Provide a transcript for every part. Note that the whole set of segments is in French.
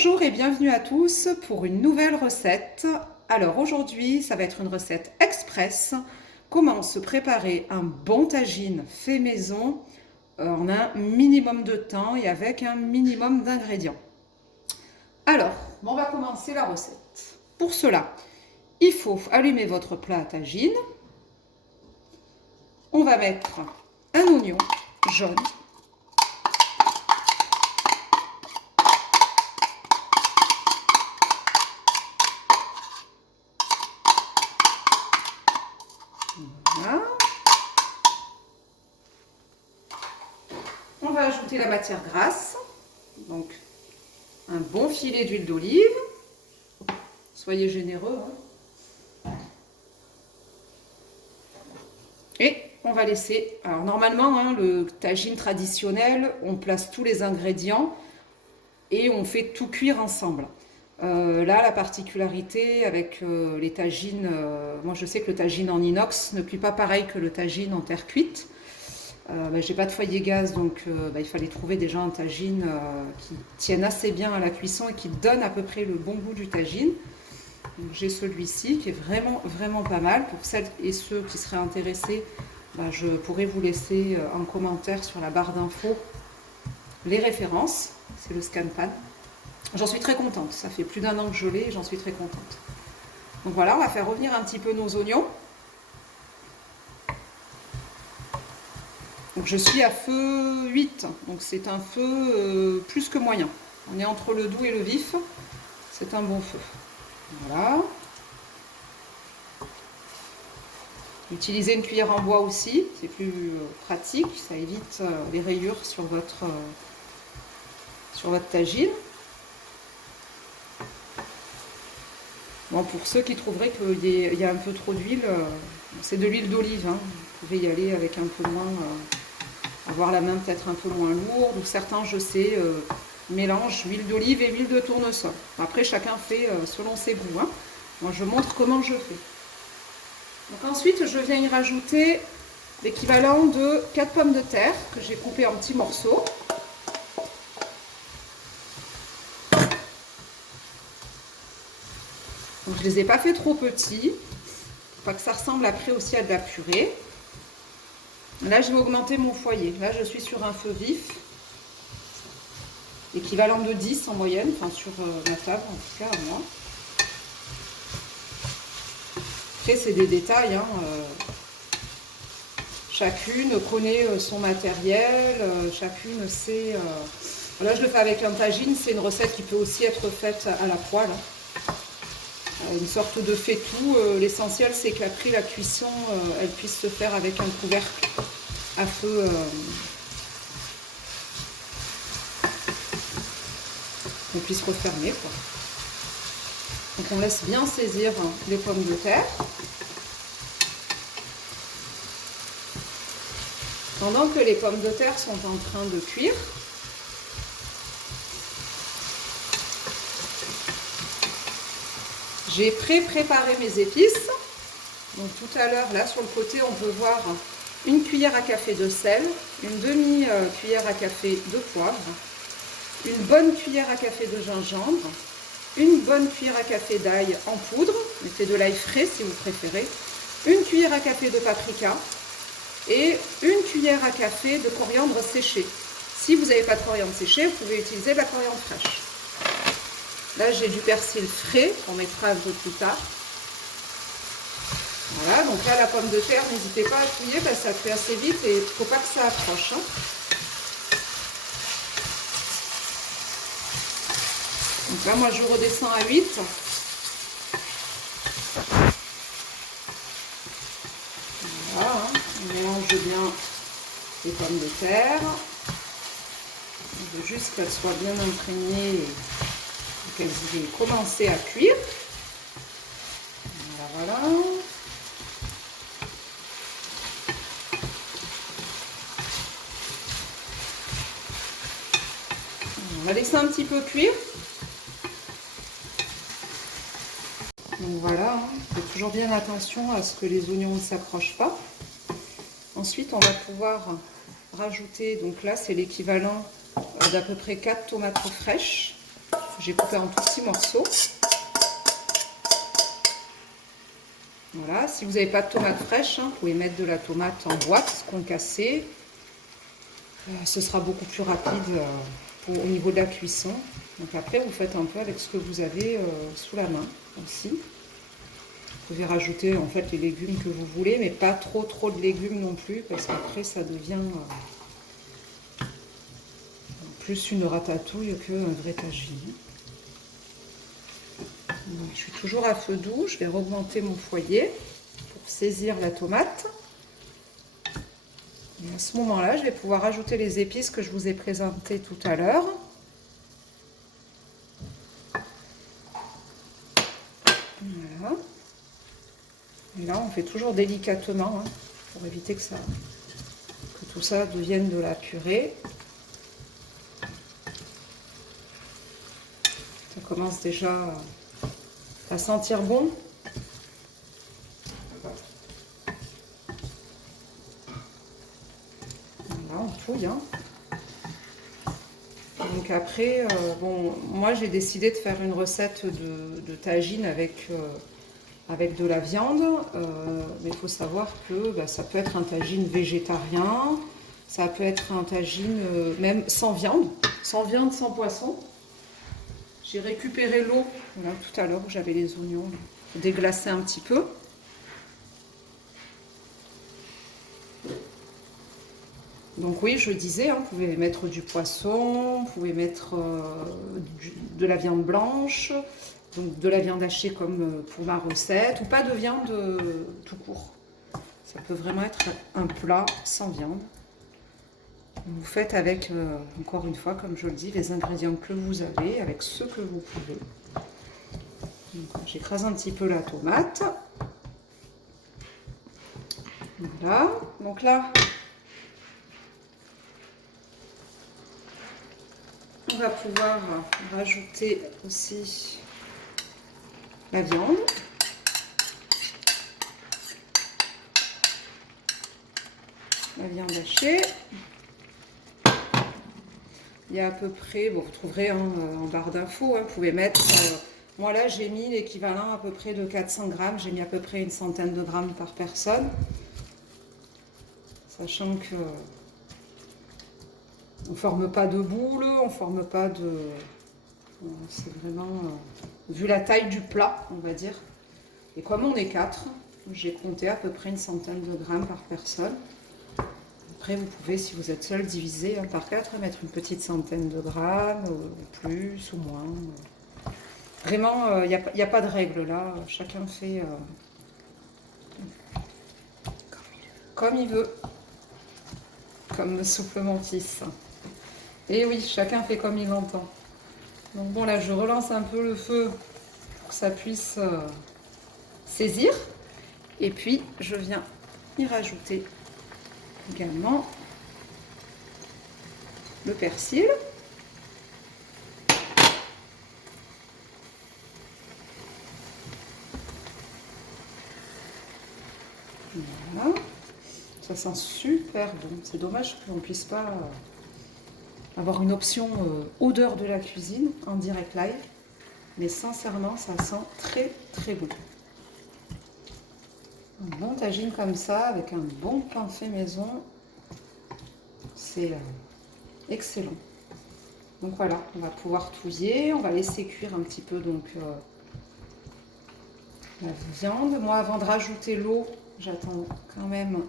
Bonjour et bienvenue à tous pour une nouvelle recette. Alors aujourd'hui, ça va être une recette express. Comment se préparer un bon tagine fait maison en un minimum de temps et avec un minimum d'ingrédients. Alors, on va commencer la recette. Pour cela, il faut allumer votre plat à tagine. On va mettre un oignon jaune. Voilà. On va ajouter la matière grasse, donc un bon filet d'huile d'olive. Soyez généreux. Et on va laisser, alors normalement, le tagine traditionnel, on place tous les ingrédients et on fait tout cuire ensemble. Là, la particularité avec les tagines, moi je sais que le tagine en inox ne cuit pas pareil que le tagine en terre cuite. J'ai pas de foyer gaz, donc il fallait trouver déjà un tagine qui tienne assez bien à la cuisson et qui donne à peu près le bon goût du tagine. J'ai celui-ci qui est vraiment pas mal. Pour celles et ceux qui seraient intéressés, je pourrais vous laisser en commentaire sur la barre d'infos les références. C'est le Scanpan. J'en suis très contente, ça fait plus d'1 an que je l'ai et j'en suis très contente. Donc voilà, on va faire revenir un petit peu nos oignons. Donc je suis à feu 8, donc c'est un feu plus que moyen. On est entre le doux et le vif, c'est un bon feu. Voilà. Utilisez une cuillère en bois aussi, c'est plus pratique, ça évite les rayures sur votre tagine. Bon, pour ceux qui trouveraient qu'il y a un peu trop d'huile, c'est de l'huile d'olive. Vous pouvez y aller avec un peu moins, avoir la main peut-être un peu moins lourde. Ou certains, je sais, mélangent huile d'olive et huile de tournesol. Après, chacun fait selon ses goûts. Moi, je montre comment je fais. Donc ensuite, je viens y rajouter l'équivalent de 4 pommes de terre que j'ai coupées en petits morceaux. Donc je ne les ai pas fait trop petits, pour pas que ça ressemble après aussi à de la purée. Là, je vais augmenter mon foyer. Là, je suis sur un feu vif, équivalent de 10 en moyenne, enfin sur ma table en tout cas, moi. Après, c'est des détails. Chacune connaît son matériel, chacune sait... Là, je le fais avec un tagine, c'est une recette qui peut aussi être faite à la poêle. Une sorte de fait-tout. L'essentiel, c'est qu'après la cuisson, elle puisse se faire avec un couvercle à feu. On puisse refermer, quoi. Donc on laisse bien saisir les pommes de terre. Pendant que les pommes de terre sont en train de cuire, j'ai préparé mes épices. Donc tout à l'heure, là sur le côté, on peut voir une cuillère à café de sel, une demi-cuillère à café de poivre, une bonne cuillère à café de gingembre, une bonne cuillère à café d'ail en poudre, mettez de l'ail frais si vous préférez, une cuillère à café de paprika et une cuillère à café de coriandre séché. Si vous n'avez pas de coriandre séché, vous pouvez utiliser de la coriandre fraîche. Là, j'ai du persil frais qu'on mettra un peu plus tard. Voilà, donc là, la pomme de terre, n'hésitez pas à fouiller parce que ça fait assez vite et il ne faut pas que ça approche. Donc là, moi, je redescends à 8. Voilà, on mélange bien les pommes de terre. On veut juste qu'elles soient bien imprégnées et qu'elles aient commencé à cuire. Voilà. On va laisser un petit peu cuire. Donc voilà, faites toujours bien attention à ce que les oignons ne s'accrochent pas. Ensuite, on va pouvoir rajouter, donc là c'est l'équivalent d'à peu près 4 tomates fraîches. j'ai coupé en tout petits morceaux. Voilà, si vous n'avez pas de tomate fraîche, vous pouvez mettre de la tomate en boîte concassée. Ce sera beaucoup plus rapide au niveau de la cuisson. Donc après, vous faites un peu avec ce que vous avez sous la main aussi. Vous pouvez rajouter en fait les légumes que vous voulez, mais pas trop de légumes non plus, parce qu'après ça devient plus une ratatouille qu'un vrai tagine. Donc, je suis toujours à feu doux, je vais augmenter mon foyer pour saisir la tomate. Et à ce moment-là, je vais pouvoir ajouter les épices que je vous ai présentées tout à l'heure. Voilà. Et là, on fait toujours délicatement, hein, pour éviter que tout ça devienne de la purée. Ça commence déjà à sentir bon. Voilà, on touille, hein. Donc après, bon, moi j'ai décidé de faire une recette de tagine avec de la viande, mais il faut savoir que ça peut être un tagine végétarien, ça peut être un tagine même sans viande, sans poisson. J'ai récupéré l'eau, voilà, tout à l'heure où j'avais les oignons déglacés un petit peu. Donc oui, je disais, hein, vous pouvez mettre du poisson, vous pouvez mettre de la viande blanche, donc de la viande hachée comme pour ma recette, ou pas de viande tout court. Ça peut vraiment être un plat sans viande. Vous faites avec, encore une fois, comme je le dis, les ingrédients que vous avez, avec ceux que vous pouvez. J'écrase un petit peu la tomate. Voilà, donc là, on va pouvoir rajouter aussi la viande. La viande hachée. Il y a à peu près, bon, vous trouverez en barre d'infos, hein, vous pouvez mettre, moi là j'ai mis l'équivalent à peu près de 400 grammes, j'ai mis à peu près une centaine de grammes par personne, sachant que on ne forme pas de boule, on ne forme pas de... C'est vraiment, vu la taille du plat, on va dire, et comme on est 4, j'ai compté à peu près une centaine de grammes par personne. Après, vous pouvez, si vous êtes seul, diviser par 4 et mettre une petite centaine de grammes, ou plus, ou moins. Vraiment, il n'y a pas de règle là. Chacun fait comme il veut. Comme me souffle mon fils. Et oui, chacun fait comme il l'entend. Donc bon, là, je relance un peu le feu pour que ça puisse saisir. Et puis, je viens y rajouter également le persil. Voilà. Ça sent super bon. C'est dommage qu'on ne puisse pas avoir une option odeur de la cuisine en direct live. Mais sincèrement, ça sent très très bon. Un bon tagine comme ça, avec un bon pain fait maison, c'est excellent. Donc voilà, on va pouvoir touiller, on va laisser cuire un petit peu donc la viande. Moi, avant de rajouter l'eau, j'attends quand même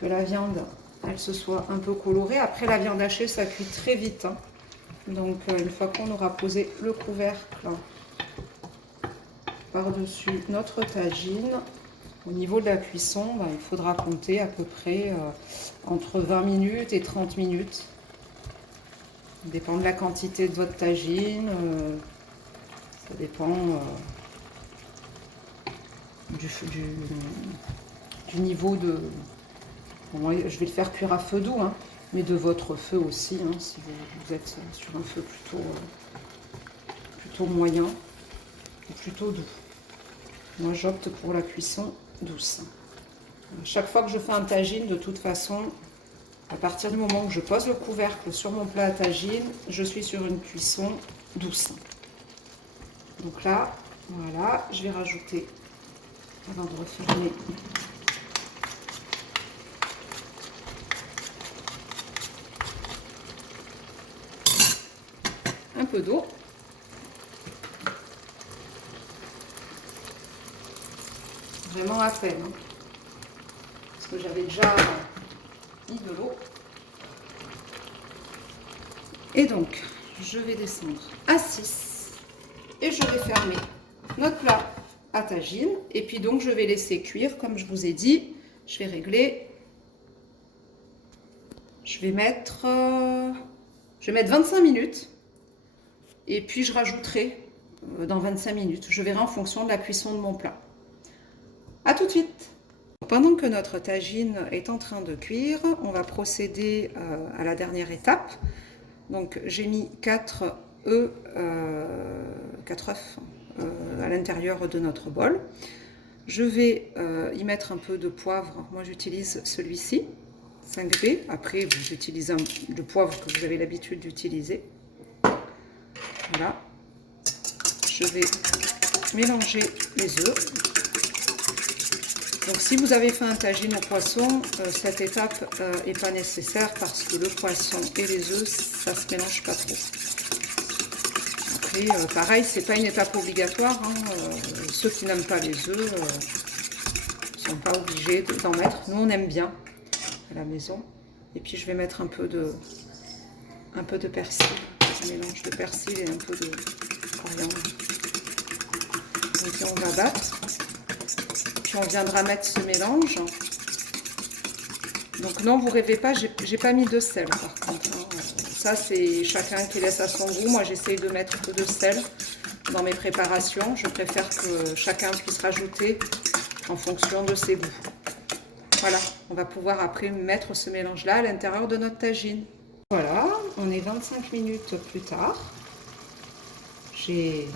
que la viande, elle se soit un peu colorée. Après, la viande hachée, ça cuit très vite, hein. Donc une fois qu'on aura posé le couvercle par-dessus notre tagine, au niveau de la cuisson, il faudra compter à peu près entre 20 minutes et 30 minutes. Ça dépend de la quantité de votre tagine, ça dépend du niveau de... Bon, je vais le faire cuire à feu doux, hein, mais de votre feu aussi, hein, si vous êtes sur un feu plutôt moyen ou plutôt doux. Moi, j'opte pour la cuisson douce. Chaque fois que je fais un tagine, de toute façon, à partir du moment où je pose le couvercle sur mon plat à tagine, je suis sur une cuisson douce. Donc là, voilà, je vais rajouter, avant de refermer, un peu d'eau. Vraiment à peine, hein, parce que j'avais déjà mis de l'eau. Et donc, je vais descendre à 6 et je vais fermer notre plat à tagine. Et puis donc, je vais laisser cuire, comme je vous ai dit. Je vais régler. Je vais mettre 25 minutes. Et puis, je rajouterai dans 25 minutes. Je verrai en fonction de la cuisson de mon plat. À tout de suite. Pendant que notre tagine est en train de cuire, on va procéder à la dernière étape. Donc j'ai mis 4 œufs, 4 œufs à l'intérieur de notre bol. Je vais y mettre un peu de poivre. Moi j'utilise celui-ci, 5B. Après vous utilisez le poivre que vous avez l'habitude d'utiliser. Voilà. Je vais mélanger les œufs. Donc si vous avez fait un tagine au poisson, cette étape n'est pas nécessaire parce que le poisson et les œufs, ça se mélange pas trop. Après, pareil, c'est pas une étape obligatoire. Hein, ceux qui n'aiment pas les œufs ne sont pas obligés d'en mettre. Nous, on aime bien à la maison. Et puis je vais mettre un peu de persil, un mélange de persil et un peu de coriandre. Donc on va battre. On viendra mettre ce mélange. Donc non, vous rêvez pas, j'ai pas mis de sel par contre. Hein. Ça c'est chacun qui laisse à son goût. Moi j'essaye de mettre peu de sel dans mes préparations. Je préfère que chacun puisse rajouter en fonction de ses goûts. Voilà, on va pouvoir après mettre ce mélange là à l'intérieur de notre tagine. Voilà, on est 25 minutes plus tard. J'ai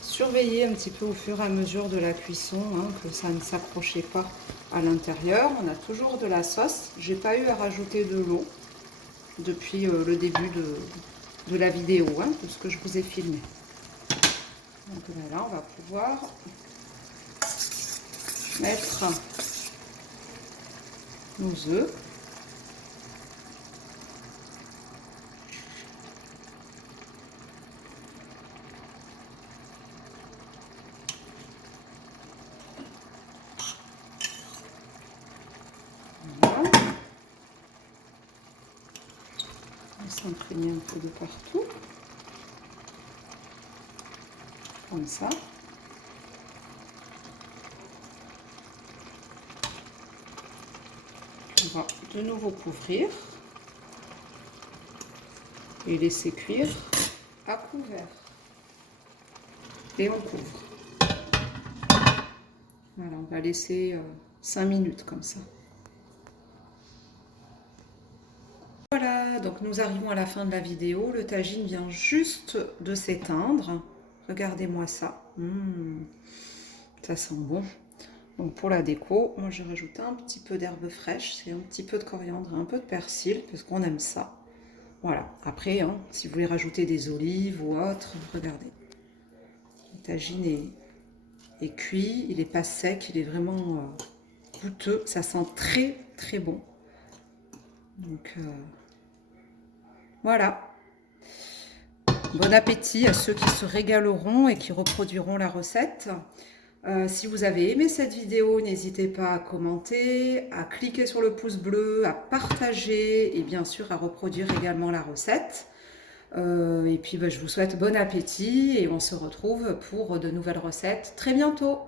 surveiller un petit peu au fur et à mesure de la cuisson, hein, que ça ne s'approchait pas à l'intérieur. On a toujours de la sauce. J'ai pas eu à rajouter de l'eau depuis le début de la vidéo, hein, de ce que je vous ai filmé. Donc là, on va pouvoir mettre nos œufs. S'imprégner un peu de partout, comme ça. On va de nouveau couvrir et laisser cuire à couvert. Et on couvre. Voilà, on va laisser 5 minutes comme ça. Voilà, donc nous arrivons à la fin de la vidéo. Le tagine vient juste de s'éteindre. Regardez-moi ça. Ça sent bon. Donc pour la déco, moi j'ai rajouté un petit peu d'herbe fraîche, c'est un petit peu de coriandre, un peu de persil, parce qu'on aime ça. Voilà, après, hein, si vous voulez rajouter des olives ou autre, regardez. Le tagine est cuit, il n'est pas sec, il est vraiment goûteux. Ça sent très très bon. Donc voilà. Bon appétit à ceux qui se régaleront et qui reproduiront la recette. Si vous avez aimé cette vidéo, n'hésitez pas à commenter, à cliquer sur le pouce bleu, à partager et bien sûr à reproduire également la recette. Et puis je vous souhaite bon appétit et on se retrouve pour de nouvelles recettes très bientôt.